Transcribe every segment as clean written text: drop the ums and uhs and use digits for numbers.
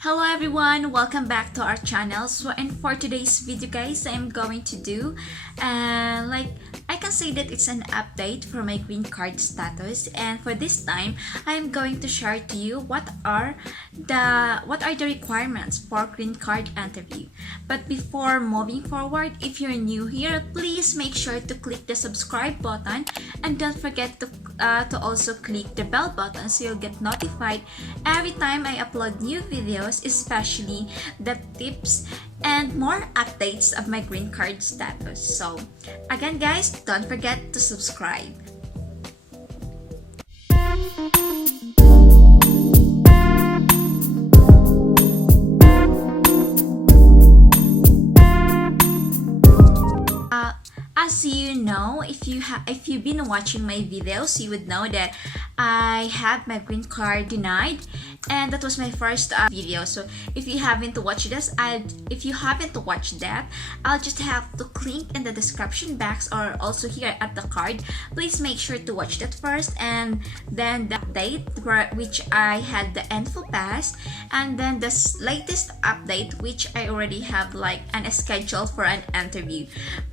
Hello everyone, welcome back to our channel. And for today's video guys, I'm going to do I can say that it's an update for my green card status, and for this time I'm going to share to you what are the requirements for green card interview. But before moving forward, if you're new here, please make sure to click the subscribe button and don't forget to also click the bell button so you'll get notified every time I upload new videos, especially the tips and more updates of my green card status. So again guys, don't forget to subscribe. As you know, if you've been watching my videos, you would know that I have my green card denied, and that was my first video. So if you haven't watched that, I'll just have to link in the description box or also here at the card. Please make sure to watch that first, and then the update which I had the info pass, and then the latest update which I already have like a schedule for an interview.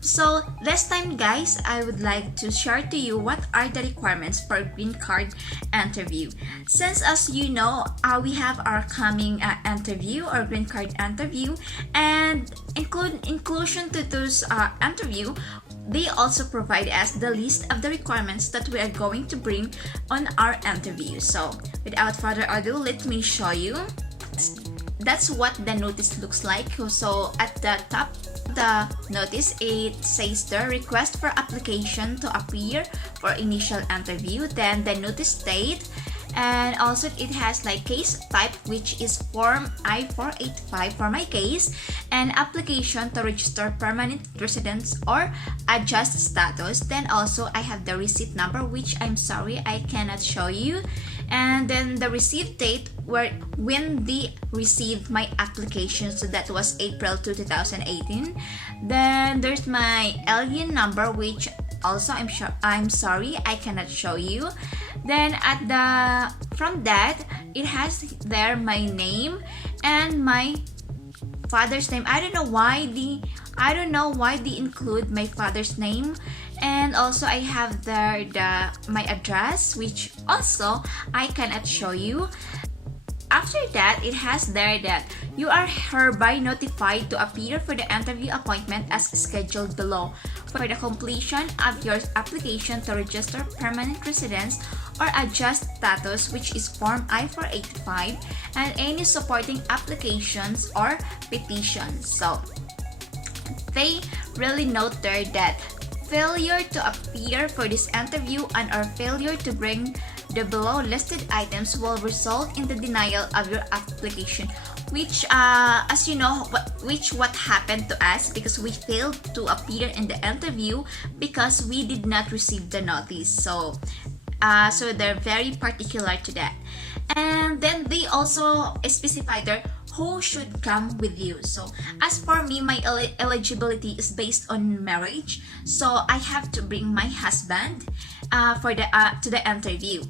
So this time guys, I would like to share to you what are the requirements for green card interview. Since as you know, we have our coming interview or green card interview, and inclusion to those interview, they also provide us the list of the requirements that we are going to bring on our interview. So without further ado, let me show you. That's what the notice looks like. So at the top the notice, it says the request for application to appear for initial interview, then the notice date, and also it has like case type, which is form I-485 for my case, and application to register permanent residence or adjust status. Then also I have the receipt number, which I'm sorry I cannot show you, and then the receipt date when they received my application, so that was April 2018. Then there's my alien number, which also I'm sorry I cannot show you. Then from that, it has there my name and my father's name. I don't know why they include my father's name. And also I have there my address, which also I cannot show you. After that, it has there that you are hereby notified to appear for the interview appointment as scheduled below for the completion of your application to register permanent residence or adjust status, which is form I-485, and any supporting applications or petitions. So they really note there that failure to appear for this interview and or failure to bring the below listed items will result in the denial of your application, which as you know, what happened to us, because we failed to appear in the interview because we did not receive the notice. So they're very particular to that. And then they also specify there who should come with you. So as for me, my eligibility is based on marriage, so I have to bring my husband for to the interview.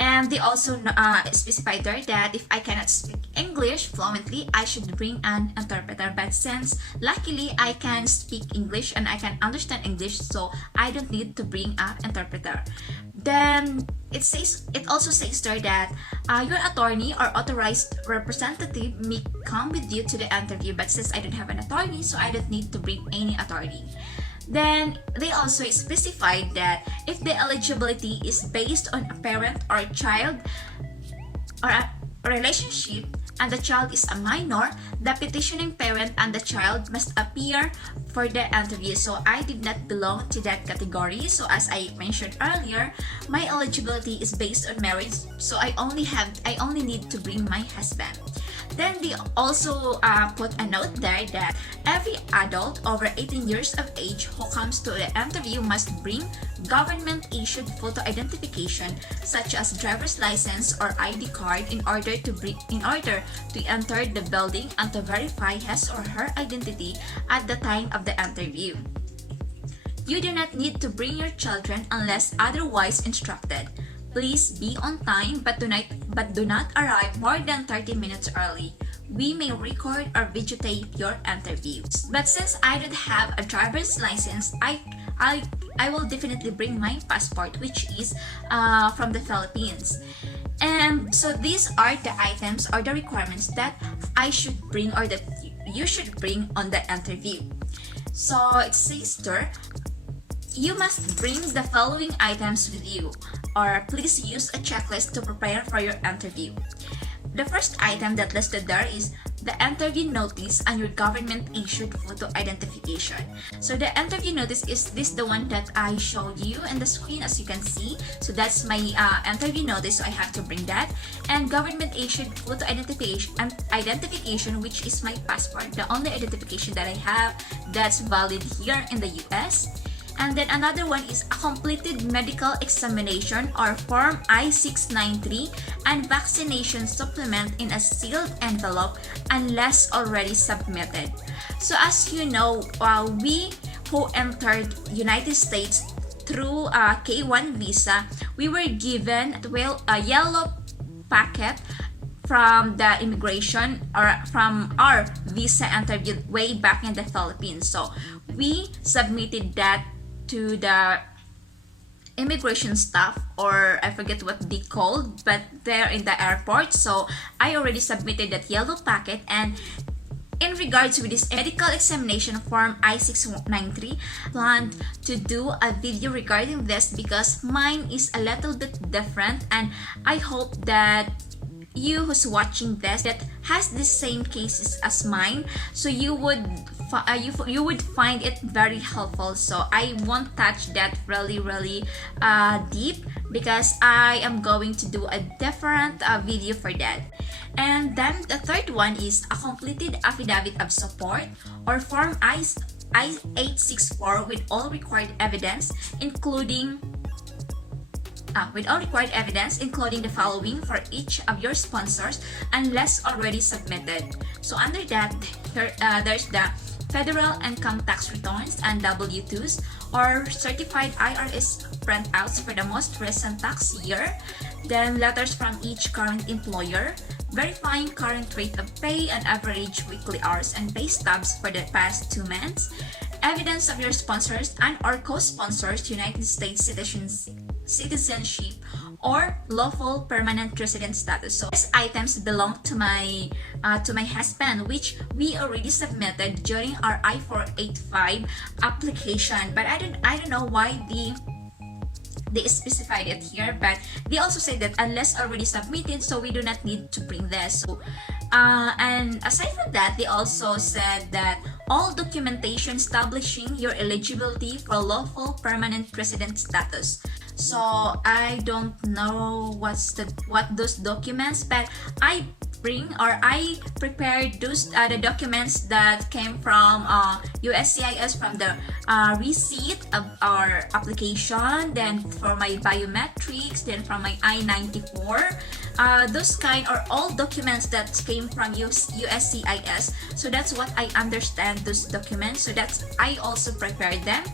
And they also specify there that if I cannot speak English fluently, I should bring an interpreter. But since luckily I can speak English and I can understand English, so I don't need to bring an interpreter. Then it also says there that your attorney or authorized representative may come with you to the interview. But since I don't have an attorney, so I don't need to bring any attorney. Then they also specified that if the eligibility is based on a parent or a child or a relationship and the child is a minor, the petitioning parent and the child must appear for the interview. So I did not belong to that category. So as I mentioned earlier, my eligibility is based on marriage, so I only need to bring my husband. Then they also put a note there that every adult over 18 years of age who comes to the interview must bring government-issued photo identification such as driver's license or ID card in order to enter the building and to verify his or her identity at the time of the interview. You do not need to bring your children unless otherwise instructed. Please be on time but do not arrive more than 30 minutes early. we may record or videotape your interviews. But since I don't have a driver's license, I will definitely bring my passport, which is from the Philippines. And so these are the items or the requirements that I should bring or that you should bring on the interview. So it says there, you must bring the following items with you, or please use a checklist to prepare for your interview. The first item that listed there is the interview notice and your government-issued photo identification. So the interview notice is the one that I showed you in the screen, as you can see. So that's my interview notice, so I have to bring that. And government-issued photo identification, which is my passport, the only identification that I have that's valid here in the US. And then another one is a completed medical examination or Form I-693 and vaccination supplement in a sealed envelope unless already submitted. So as you know, we who entered United States through K-1 visa, we were given a yellow packet from the immigration or from our visa interview way back in the Philippines. So we submitted that to the immigration staff, or I forget what they called, but they're in the airport. So I already submitted that yellow packet, and in regards with this medical examination form I-693, I plan to do a video regarding this because mine is a little bit different, and I hope that you who's watching this that has the same cases as mine, so you would find it very helpful. So I won't touch that really deep because I am going to do a different video for that. And then the third one is a completed affidavit of support or Form I-864 with all required evidence, including the following for each of your sponsors unless already submitted. So under that, there's the federal income tax returns and W-2s or certified IRS printouts for the most recent tax year, then letters from each current employer, verifying current rate of pay and average weekly hours and pay stubs for the past 2 months, evidence of your sponsors and or co-sponsors United States citizenship or lawful permanent resident status. So these items belong to my husband, which we already submitted during our I-485 application. But I don't know why they specified it here, but they also say that unless already submitted, so we do not need to bring this. So and aside from that, they also said that all documentation establishing your eligibility for lawful permanent resident status. So I don't know what those documents, but I prepared those the documents that came from USCIS, from the receipt of our application, then for my biometrics, then from my I-94. Those kind are all documents that came from USCIS. So that's what I understand, those documents. So I also prepared them.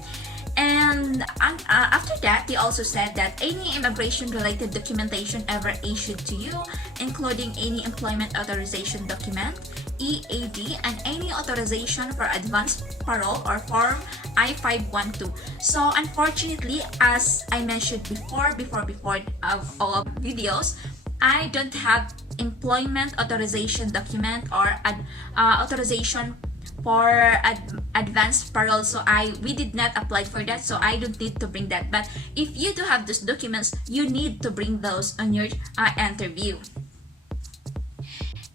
And after that, they also said that any immigration-related documentation ever issued to you, including any employment authorization document, EAD, and any authorization for advanced parole or Form I-512. So unfortunately, as I mentioned before of all videos, I don't have employment authorization document or authorization for advanced parole, so we did not apply for that, so I don't need to bring that. But if you do have those documents, you need to bring those on your interview.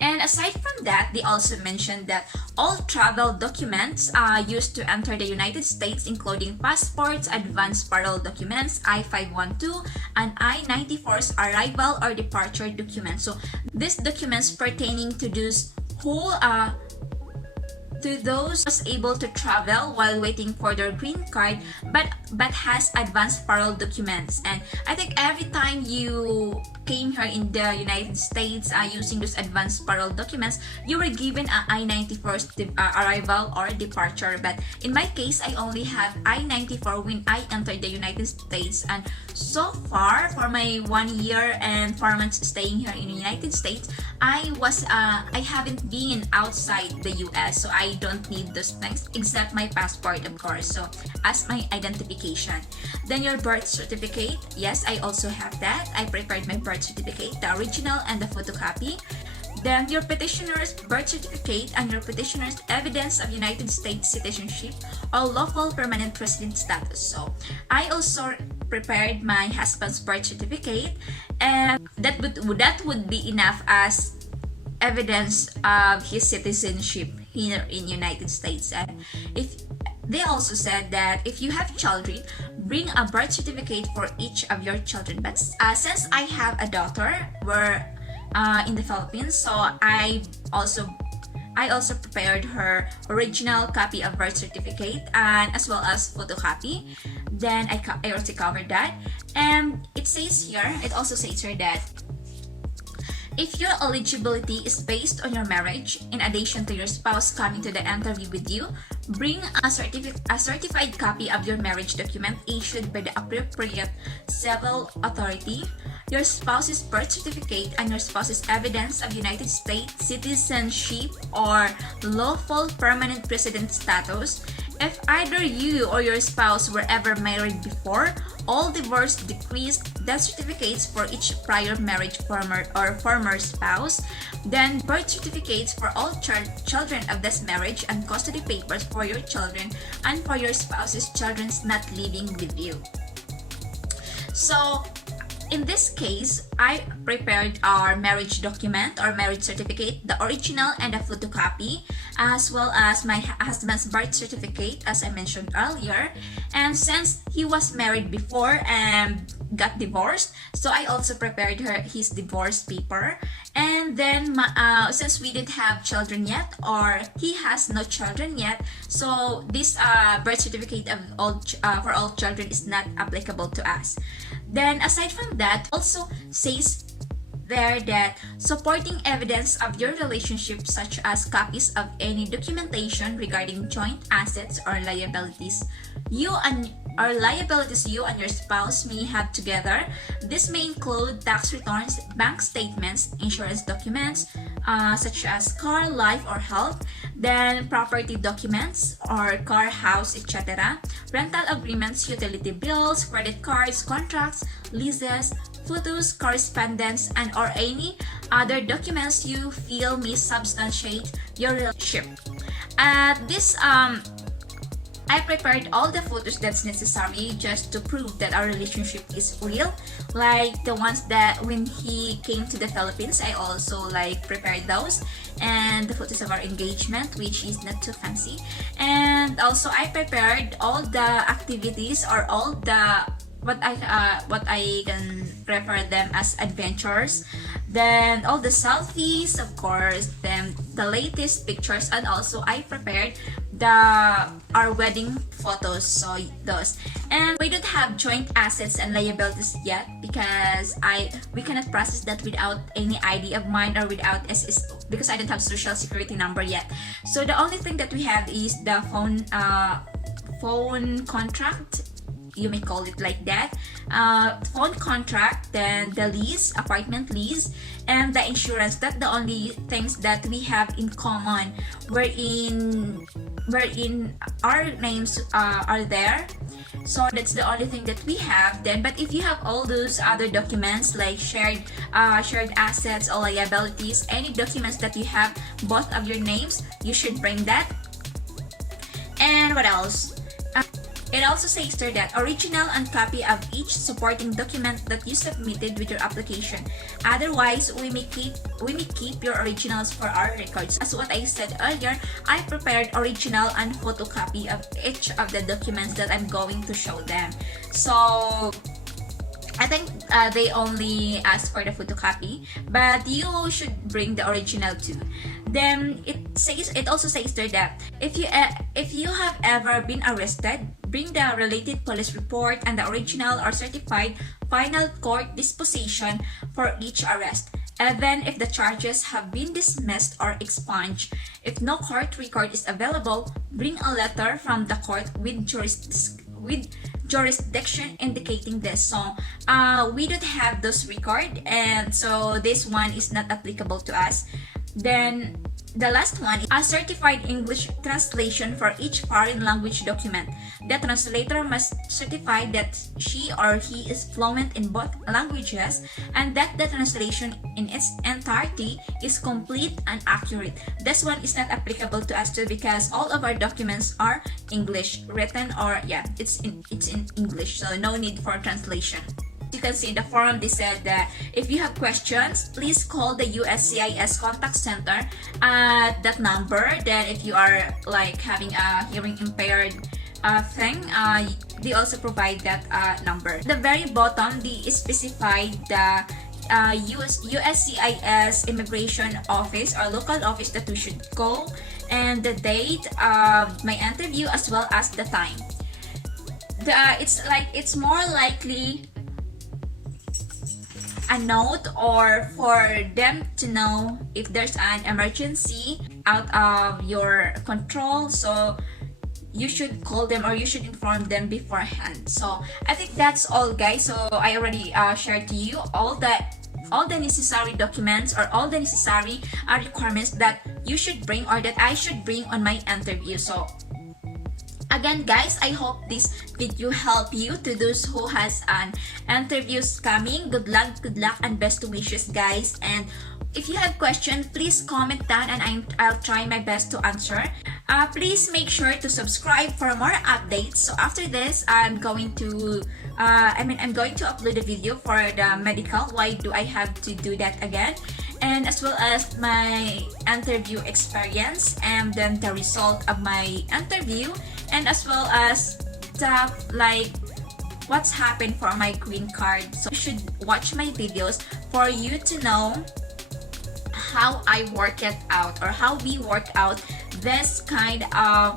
And aside from that, they also mentioned that all travel documents used to enter the United States, including passports, advanced parole documents, I-512, and I-94's arrival or departure documents. So these documents pertaining to those who to those able to travel while waiting for their green card, but but has advanced parole documents. And I think every time you came here in the United States using those advanced parole documents, you were given a I-94 arrival or departure. But in my case, I only have I-94 when I entered the United States. And so far, for my 1 year and 4 months staying here in the United States, I haven't been outside the US, so I don't need those things except my passport, of course, so as my identification. Then your birth certificate, yes, I also have that. I prepared my birth certificate, the original and the photocopy. Then your petitioner's birth certificate and your petitioner's evidence of United States citizenship or lawful permanent resident status. So I also prepared my husband's birth certificate, and that would be enough as evidence of his citizenship here in United States. And if they also said that if you have children, bring a birth certificate for each of your children. But since I have a daughter, we're in the Philippines, so I also prepared her original copy of birth certificate and as well as photocopy. Then I already covered that. And it also says here that if your eligibility is based on your marriage, in addition to your spouse coming to the interview with you, bring a certified copy of your marriage document issued by the appropriate civil authority, your spouse's birth certificate, and your spouse's evidence of United States citizenship or lawful permanent resident status. If either you or your spouse were ever married before, all divorce decrees, death certificates for each prior marriage former spouse, then birth certificates for all children of this marriage and custody papers for your children and for your spouse's children not living with you. So in this case, I prepared our marriage document or marriage certificate, the original and the photocopy, as well as my husband's birth certificate, as I mentioned earlier. And since he was married before and got divorced, so I also prepared his divorce paper. And then since we didn't have children yet, or he has no children yet, so this birth certificate for all children is not applicable to us. Then aside from that, also says there that supporting evidence of your relationship, such as copies of any documentation regarding joint assets or liabilities you and your spouse may have together. This may include tax returns, bank statements, insurance documents such as car, life, or health, then property documents or car, house, etc., rental agreements, utility bills, credit cards, contracts, leases, photos, correspondence, and or any other documents you feel may substantiate your relationship. I prepared all the photos that's necessary just to prove that our relationship is real, like the ones that when he came to the Philippines, I also prepared those, and the photos of our engagement, which is not too fancy. And also I prepared all the activities or all the what I can refer them as adventures, then all the selfies, of course, then the latest pictures, and also I prepared our wedding photos, so those. And we don't have joint assets and liabilities yet because we cannot process that without any ID of mine or without because I don't have social security number yet. So the only thing that we have is the phone contract, you may call it like that, phone contract, then the lease, apartment lease, and the insurance. That's the only things that we have in common, wherein our names are there. So that's the only thing that we have then. But if you have all those other documents like shared assets or liabilities, any documents that you have both of your names, you should bring that. And what else? It also says there that original and copy of each supporting document that you submitted with your application. Otherwise, we may keep your originals for our records. As what I said earlier, I prepared original and photocopy of each of the documents that I'm going to show them. So I think they only ask for the photocopy, but you should bring the original too. Then it also says there that if you have ever been arrested, bring the related police report and the original or certified final court disposition for each arrest. Even if the charges have been dismissed or expunged, if no court record is available, bring a letter from the court with jurisdiction indicating this. So we don't have those record, and so this one is not applicable to us. Then the last one is a certified English translation for each foreign language document. The translator must certify that she or he is fluent in both languages and that the translation in its entirety is complete and accurate. This one is not applicable to us too because all of our documents are English written, or it's in English, so no need for translation. You can see in the forum they said that if you have questions, please call the USCIS contact center at that number. Then if you are like having a hearing impaired thing, they also provide that number. At the very bottom, they specified the USCIS immigration office or local office that we should call, and the date of my interview as well as the time. It's more likely a note or for them to know if there's an emergency out of your control, so you should call them or you should inform them beforehand. So I think that's all, guys. So I already shared to you all the necessary documents or all the necessary requirements that you should bring or that I should bring on my interview. So again, guys, I hope this video help you. To those who has an interviews coming, good luck, and best wishes, guys. And if you have questions, please comment down and I'll try my best to answer. Please make sure to subscribe for more updates. So after this, I'm going to upload a video for the medical. Why do I have to do that again? And as well as my interview experience, and then the result of my interview, and as well as stuff like what's happened for my green card. So you should watch my videos for you to know how I work it out or how we work out this kind of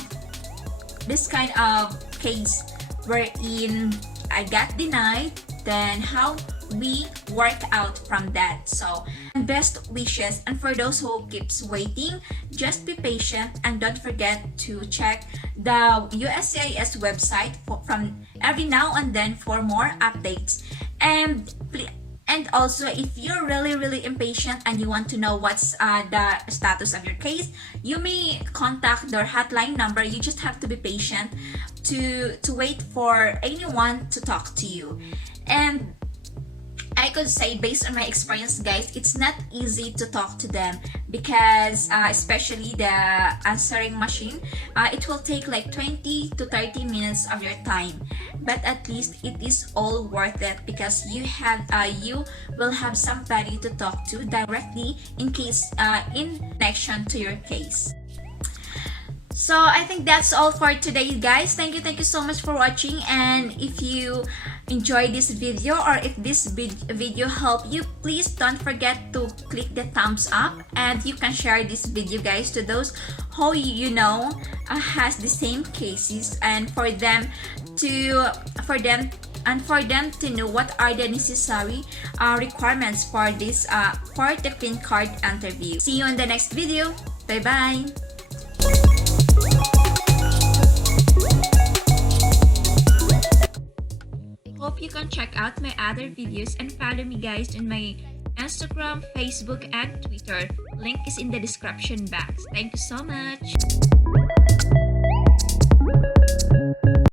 case wherein I got denied, then how we work out from that. So best wishes, and for those who keeps waiting, just be patient and don't forget to check the USCIS website from every now and then for more updates. And also, if you're really impatient and you want to know what's the status of your case, you may contact their hotline number. You just have to be patient to wait for anyone to talk to you. And I could say, based on my experience, guys, it's not easy to talk to them because especially the answering machine, it will take like 20 to 30 minutes of your time. But at least it is all worth it because you will have somebody to talk to directly in connection to your case. So I think that's all for today, guys. Thank you so much for watching. And if you enjoyed this video or if this video helped you, please don't forget to click the thumbs up, and you can share this video, guys, to those who you know has the same cases, and for them to know what are the necessary requirements for this for the green card interview. See you in the next video. Bye bye. Hope you can check out my other videos and follow me, guys, on my Instagram, Facebook, and Twitter. Link is in the description box. Thank you so much.